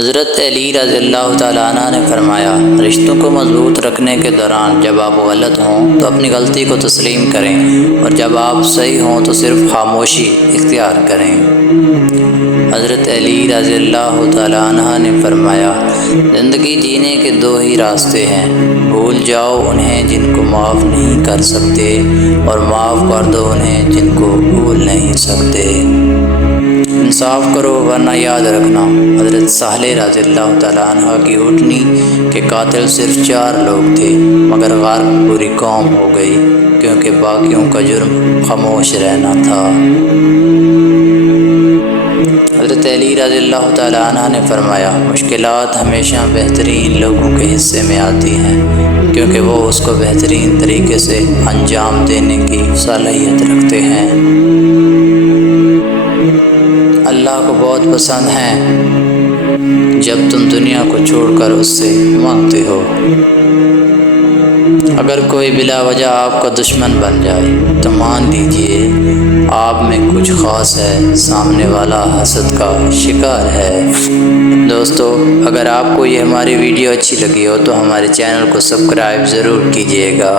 حضرت علی رضی اللہ تعالیٰ عنہ نے فرمایا، رشتوں کو مضبوط رکھنے کے دوران جب آپ غلط ہوں تو اپنی غلطی کو تسلیم کریں، اور جب آپ صحیح ہوں تو صرف خاموشی اختیار کریں۔ حضرت علی رضی اللہ تعالیٰ عنہ نے فرمایا، زندگی جینے کے دو ہی راستے ہیں، بھول جاؤ انہیں جن کو معاف نہیں کر سکتے، اور معاف کر دو انہیں جن کو بھول نہیں سکتے۔ انصاف کرو ورنہ یاد رکھنا، حضرت سہل رضی اللہ تعالیٰ عنہ کی اونٹنی کے قاتل صرف 4 لوگ تھے، مگر غرق پوری قوم ہو گئی، کیونکہ باقیوں کا جرم خاموش رہنا تھا۔ حضرت علی رضی اللہ تعالیٰ عنہ نے فرمایا، مشکلات ہمیشہ بہترین لوگوں کے حصے میں آتی ہیں، کیونکہ وہ اس کو بہترین طریقے سے انجام دینے کی صلاحیت رکھتے ہیں۔ اللہ کو بہت پسند ہے جب تم دنیا کو چھوڑ کر اس سے مانگتے ہو۔ اگر کوئی بلا وجہ آپ کا دشمن بن جائے تو مان لیجئے آپ میں کچھ خاص ہے، سامنے والا حسد کا شکار ہے۔ دوستو، اگر آپ کو یہ ہماری ویڈیو اچھی لگی ہو تو ہمارے چینل کو سبسکرائب ضرور کیجیے گا۔